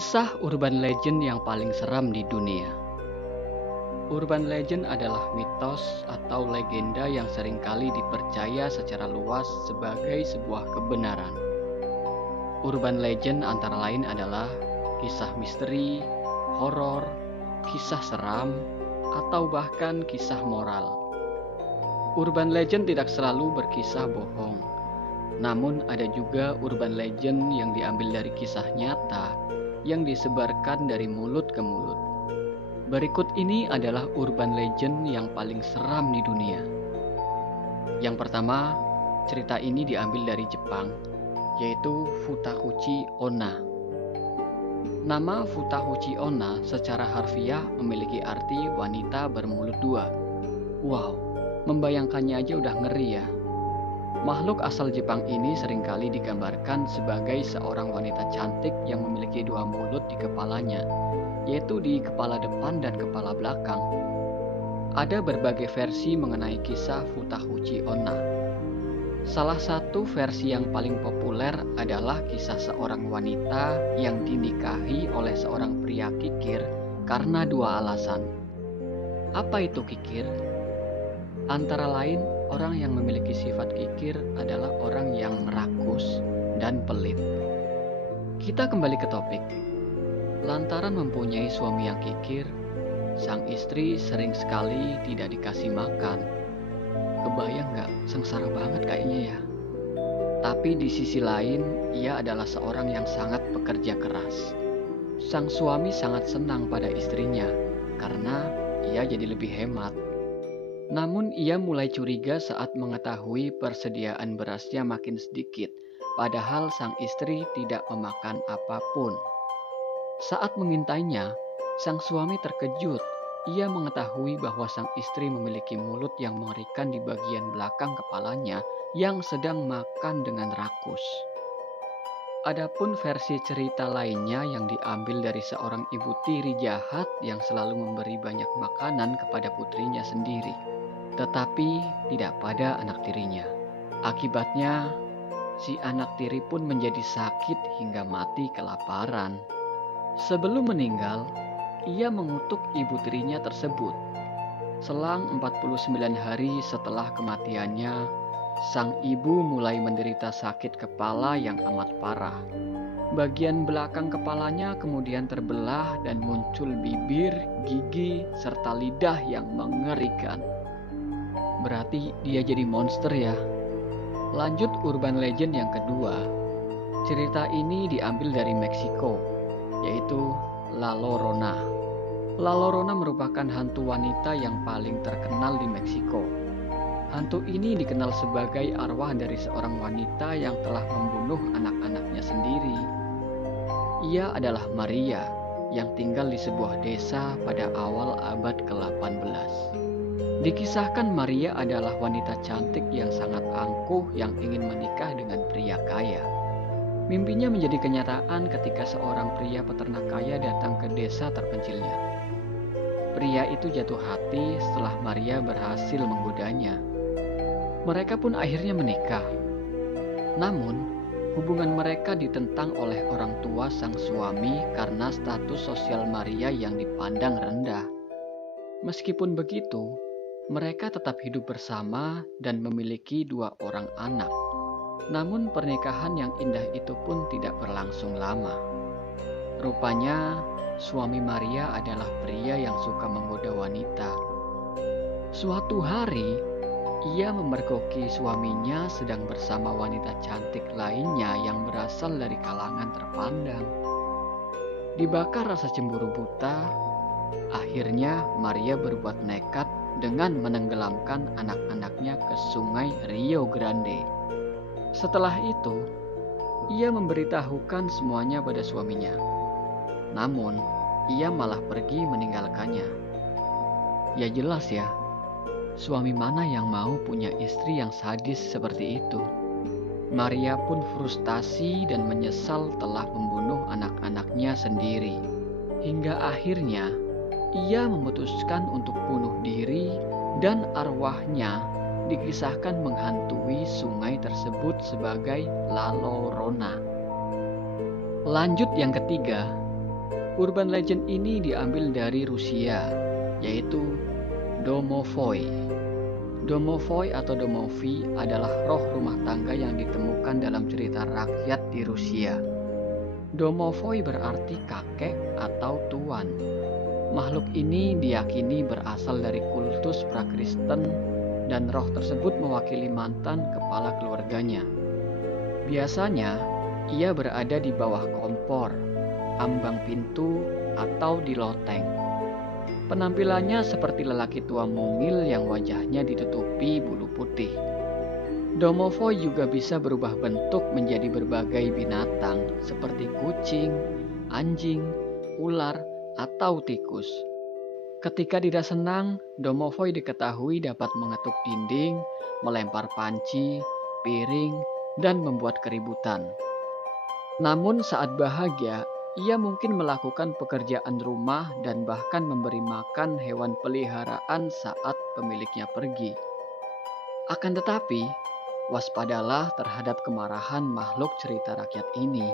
Kisah urban legend yang paling seram di dunia. Urban legend adalah mitos atau legenda yang seringkali dipercaya secara luas sebagai sebuah kebenaran. Urban legend antara lain adalah kisah misteri, horor, kisah seram, atau bahkan kisah moral. Urban legend tidak selalu berkisah bohong. Namun ada juga urban legend yang diambil dari kisah nyata yang disebarkan dari mulut ke mulut. Berikut ini adalah urban legend yang paling seram di dunia. Yang pertama, cerita ini diambil dari Jepang, yaitu Futakuchi Onna. Nama Futakuchi Onna secara harfiah memiliki arti wanita bermulut dua. Wow, membayangkannya aja udah ngeri ya. Makhluk asal Jepang ini seringkali digambarkan sebagai seorang wanita cantik yang memiliki dua mulut di kepalanya, yaitu di kepala depan dan kepala belakang. Ada berbagai versi mengenai kisah Futakuchi Onna. Salah satu versi yang paling populer adalah kisah seorang wanita yang dinikahi oleh seorang pria kikir karena dua alasan. Apa itu kikir? Antara lain, orang yang memiliki sifat kikir adalah orang yang rakus dan pelit. Kita kembali ke topik. Lantaran mempunyai suami yang kikir, sang istri sering sekali tidak dikasih makan. Kebayang gak? Sengsara banget kayaknya ya. Tapi di sisi lain, ia adalah seorang yang sangat pekerja keras. Sang suami sangat senang pada istrinya karena ia jadi lebih hemat. Namun ia mulai curiga saat mengetahui persediaan berasnya makin sedikit, padahal sang istri tidak memakan apapun. Saat mengintainya, sang suami terkejut. Ia mengetahui bahwa sang istri memiliki mulut yang mengerikan di bagian belakang kepalanya yang sedang makan dengan rakus. Adapun versi cerita lainnya yang diambil dari seorang ibu tiri jahat yang selalu memberi banyak makanan kepada putrinya sendiri, tetapi tidak pada anak tirinya. Akibatnya, si anak tiri pun menjadi sakit hingga mati kelaparan. Sebelum meninggal, ia mengutuk ibu tirinya tersebut. Selang 49 hari setelah kematiannya, sang ibu mulai menderita sakit kepala yang amat parah. Bagian belakang kepalanya kemudian terbelah dan muncul bibir, gigi, serta lidah yang mengerikan. Berarti dia jadi monster ya. Lanjut urban legend yang kedua. Cerita ini diambil dari Meksiko, yaitu La Llorona. La Llorona merupakan hantu wanita yang paling terkenal di Meksiko. Hantu ini dikenal sebagai arwah dari seorang wanita yang telah membunuh anak-anaknya sendiri. Ia adalah Maria yang tinggal di sebuah desa pada awal abad ke-18. Dikisahkan Maria adalah wanita cantik yang sangat angkuh yang ingin menikah dengan pria kaya. Mimpinya menjadi kenyataan ketika seorang pria peternak kaya datang ke desa terpencilnya. Pria itu jatuh hati setelah Maria berhasil menggodanya. Mereka pun akhirnya menikah. Namun, hubungan mereka ditentang oleh orang tua sang suami karena status sosial Maria yang dipandang rendah. Meskipun begitu, mereka tetap hidup bersama dan memiliki 2 orang anak. Namun pernikahan yang indah itu pun tidak berlangsung lama. Rupanya suami Maria adalah pria yang suka menggoda wanita. Suatu hari, ia memergoki suaminya sedang bersama wanita cantik lainnya yang berasal dari kalangan terpandang. Dibakar rasa cemburu buta, akhirnya Maria berbuat nekat dengan menenggelamkan anak-anaknya ke sungai Rio Grande. Setelah itu, ia memberitahukan semuanya pada suaminya. Namun, ia malah pergi meninggalkannya. Ya jelas ya, suami mana yang mau punya istri yang sadis seperti itu? Maria pun frustasi dan menyesal telah membunuh anak-anaknya sendiri. Hingga akhirnya, ia memutuskan untuk bunuh diri dan arwahnya dikisahkan menghantui sungai tersebut sebagai La Llorona. Lanjut yang ketiga, Urban legend ini diambil dari Rusia, yaitu Domovoi. Domovoi atau Domovi adalah roh rumah tangga yang ditemukan dalam cerita rakyat di Rusia. Domovoi berarti kakek atau tuan. Makhluk ini diyakini berasal dari kultus prakristen dan roh tersebut mewakili mantan kepala keluarganya. Biasanya, ia berada di bawah kompor, ambang pintu, atau di loteng. Penampilannya seperti lelaki tua mungil yang wajahnya ditutupi bulu putih. Domovoi juga bisa berubah bentuk menjadi berbagai binatang seperti kucing, anjing, ular, atau tikus. Ketika tidak senang, Domovoi diketahui dapat mengetuk dinding, melempar panci, piring, dan membuat keributan. Namun saat bahagia, ia mungkin melakukan pekerjaan rumah dan bahkan memberi makan hewan peliharaan saat pemiliknya pergi. Akan tetapi, waspadalah terhadap kemarahan makhluk cerita rakyat ini.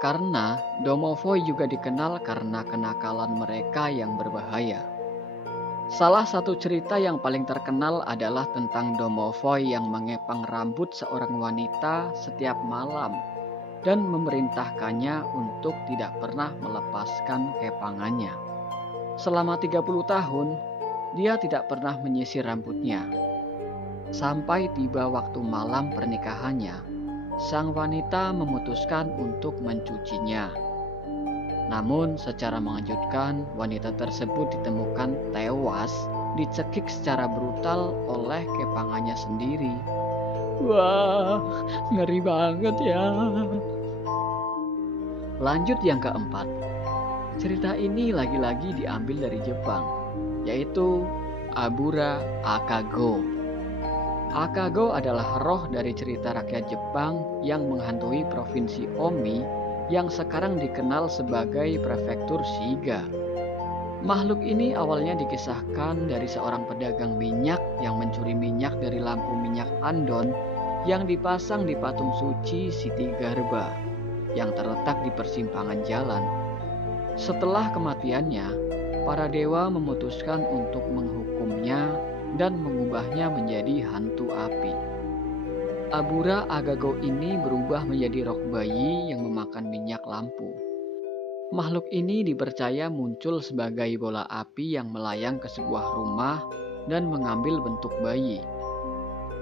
Karena Domovoi juga dikenal karena kenakalan mereka yang berbahaya. Salah satu cerita yang paling terkenal adalah tentang Domovoi yang mengepang rambut seorang wanita setiap malam dan memerintahkannya untuk tidak pernah melepaskan kepangannya. Selama 30 tahun, dia tidak pernah menyisir rambutnya. Sampai tiba waktu malam pernikahannya, sang wanita memutuskan untuk mencucinya. Namun secara mengejutkan, wanita tersebut ditemukan tewas, dicekik secara brutal oleh kepangannya sendiri. Wah, ngeri banget ya. Lanjut yang keempat. Cerita ini lagi-lagi diambil dari Jepang, yaitu Abura Akago. Akago adalah roh dari cerita rakyat Jepang yang menghantui provinsi Omi yang sekarang dikenal sebagai prefektur Shiga. Makhluk ini awalnya dikisahkan dari seorang pedagang minyak yang mencuri minyak dari lampu minyak Andon yang dipasang di patung suci Siti Garba yang terletak di persimpangan jalan. Setelah kematiannya, para dewa memutuskan untuk menghukumnya dan mengubahnya menjadi hantu api. Abura Akago ini berubah menjadi rok bayi yang memakan minyak lampu. Makhluk ini dipercaya muncul sebagai bola api yang melayang ke sebuah rumah dan mengambil bentuk bayi.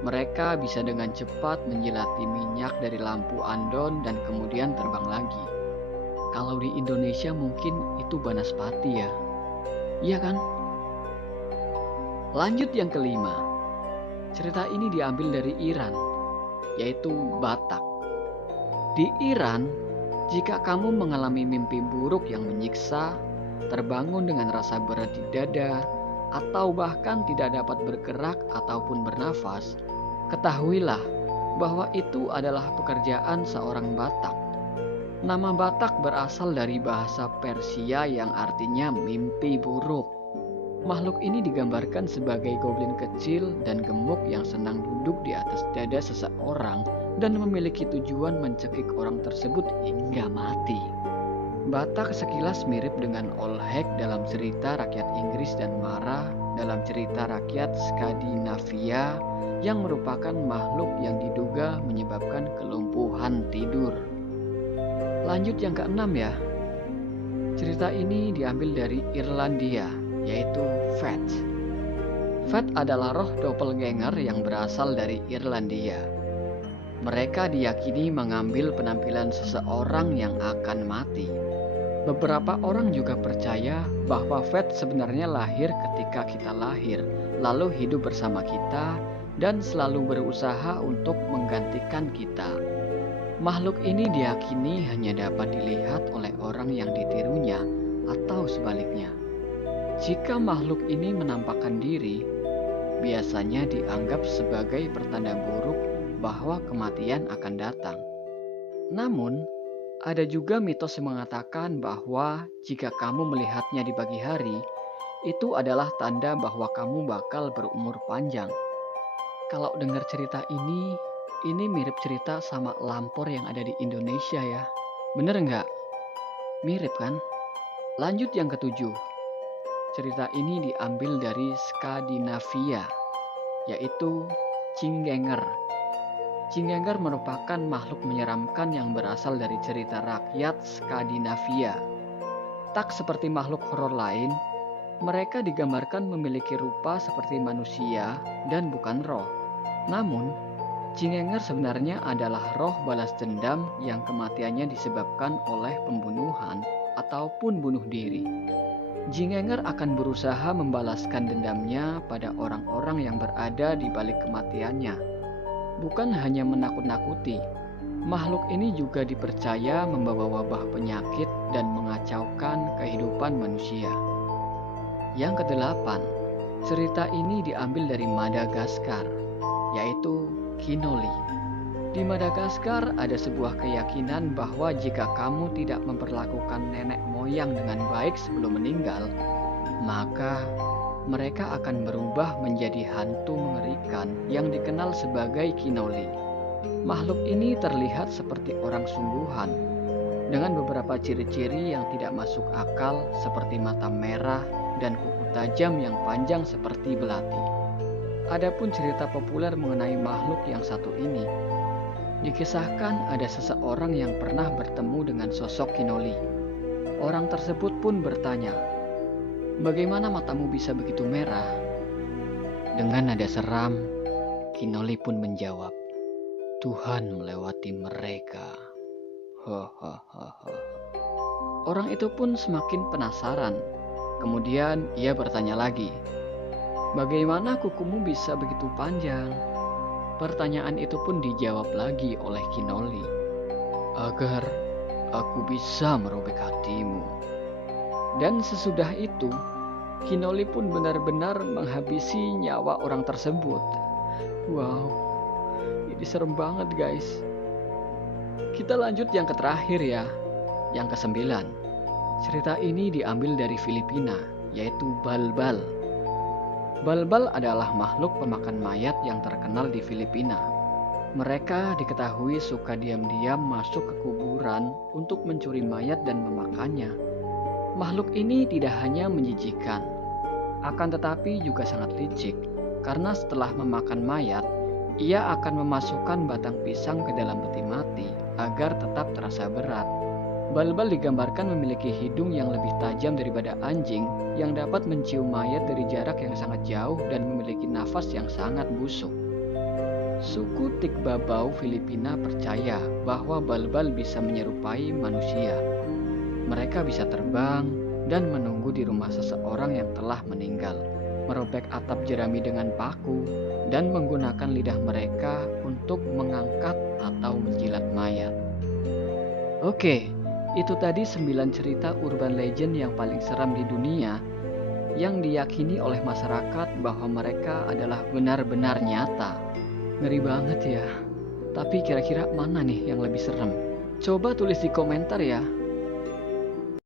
Mereka bisa dengan cepat menjilati minyak dari lampu Andon dan kemudian terbang lagi. Kalau di Indonesia mungkin itu Banaspati ya. Iya kan? Lanjut yang kelima. Cerita ini diambil dari Iran, yaitu Batak. Di Iran, jika kamu mengalami mimpi buruk yang menyiksa, terbangun dengan rasa berat di dada, atau bahkan tidak dapat bergerak ataupun bernafas, ketahuilah bahwa itu adalah pekerjaan seorang Batak. Nama Batak berasal dari bahasa Persia yang artinya mimpi buruk. Makhluk ini digambarkan sebagai goblin kecil dan gemuk yang senang duduk di atas dada seseorang dan memiliki tujuan mencekik orang tersebut hingga mati. Batak sekilas mirip dengan Olhek dalam cerita rakyat Inggris dan Mara dalam cerita rakyat Skandinavia yang merupakan makhluk yang diduga menyebabkan kelumpuhan tidur. Lanjut yang keenam ya. Cerita ini diambil dari Irlandia, yaitu Fat. Fat adalah roh doppelganger yang berasal dari Irlandia. Mereka diyakini mengambil penampilan seseorang yang akan mati. Beberapa orang juga percaya bahwa Fat sebenarnya lahir ketika kita lahir, lalu hidup bersama kita dan selalu berusaha untuk menggantikan kita. Makhluk ini diyakini hanya dapat dilihat oleh orang yang ditirunya atau sebaliknya. Jika makhluk ini menampakkan diri, biasanya dianggap sebagai pertanda buruk bahwa kematian akan datang. Namun, ada juga mitos yang mengatakan bahwa jika kamu melihatnya di pagi hari, itu adalah tanda bahwa kamu bakal berumur panjang. Kalau dengar cerita ini mirip cerita sama lampor yang ada di Indonesia ya. Bener nggak? Mirip kan? Lanjut yang ketujuh. Cerita ini diambil dari Skandinavia, yaitu Cinggenger. Cinggenger merupakan makhluk menyeramkan yang berasal dari cerita rakyat Skandinavia. Tak seperti makhluk horor lain, mereka digambarkan memiliki rupa seperti manusia dan bukan roh. Namun, Cinggenger sebenarnya adalah roh balas dendam yang kematiannya disebabkan oleh pembunuhan ataupun bunuh diri. Cinggenger akan berusaha membalaskan dendamnya pada orang-orang yang berada di balik kematiannya. Bukan hanya menakut-nakuti, makhluk ini juga dipercaya membawa wabah penyakit dan mengacaukan kehidupan manusia. Yang kedelapan, cerita ini diambil dari Madagaskar, yaitu Kinoli. Di Madagaskar ada sebuah keyakinan bahwa jika kamu tidak memperlakukan nenek moyang dengan baik sebelum meninggal, maka mereka akan berubah menjadi hantu mengerikan yang dikenal sebagai Kinoli. Makhluk ini terlihat seperti orang sungguhan, dengan beberapa ciri-ciri yang tidak masuk akal seperti mata merah dan kuku tajam yang panjang seperti belati. Adapun cerita populer mengenai makhluk yang satu ini, dikisahkan ada seseorang yang pernah bertemu dengan sosok Kinoli. Orang tersebut pun bertanya, "Bagaimana matamu bisa begitu merah?" Dengan nada seram, Kinoli pun menjawab, "Tuhan melewati mereka." Hahaha. Orang itu pun semakin penasaran. Kemudian ia bertanya lagi, "Bagaimana kukumu bisa begitu panjang?" Pertanyaan itu pun dijawab lagi oleh Kinoli, "Agar aku bisa merobek hatimu." Dan sesudah itu, Kinoli pun benar-benar menghabisi nyawa orang tersebut. Wow, ini serem banget guys. Kita lanjut yang terakhir ya, yang kesembilan. Cerita ini diambil dari Filipina, yaitu Balbal. Balbal adalah makhluk pemakan mayat yang terkenal di Filipina. Mereka diketahui suka diam-diam masuk ke kuburan untuk mencuri mayat dan memakannya. Makhluk ini tidak hanya menjijikkan, akan tetapi juga sangat licik, karena setelah memakan mayat, ia akan memasukkan batang pisang ke dalam peti mati agar tetap terasa berat. Balbal digambarkan memiliki hidung yang lebih tajam daripada anjing yang dapat mencium mayat dari jarak yang sangat jauh dan memiliki nafas yang sangat busuk. Suku Tikbabau Filipina percaya bahwa Balbal bisa menyerupai manusia. Mereka bisa terbang dan menunggu di rumah seseorang yang telah meninggal, merobek atap jerami dengan paku, dan menggunakan lidah mereka untuk mengangkat atau menjilat mayat. Oke, itu tadi 9 cerita urban legend yang paling seram di dunia yang diyakini oleh masyarakat bahwa mereka adalah benar-benar nyata. Ngeri banget ya. Tapi kira-kira mana nih yang lebih serem? Coba tulis di komentar ya.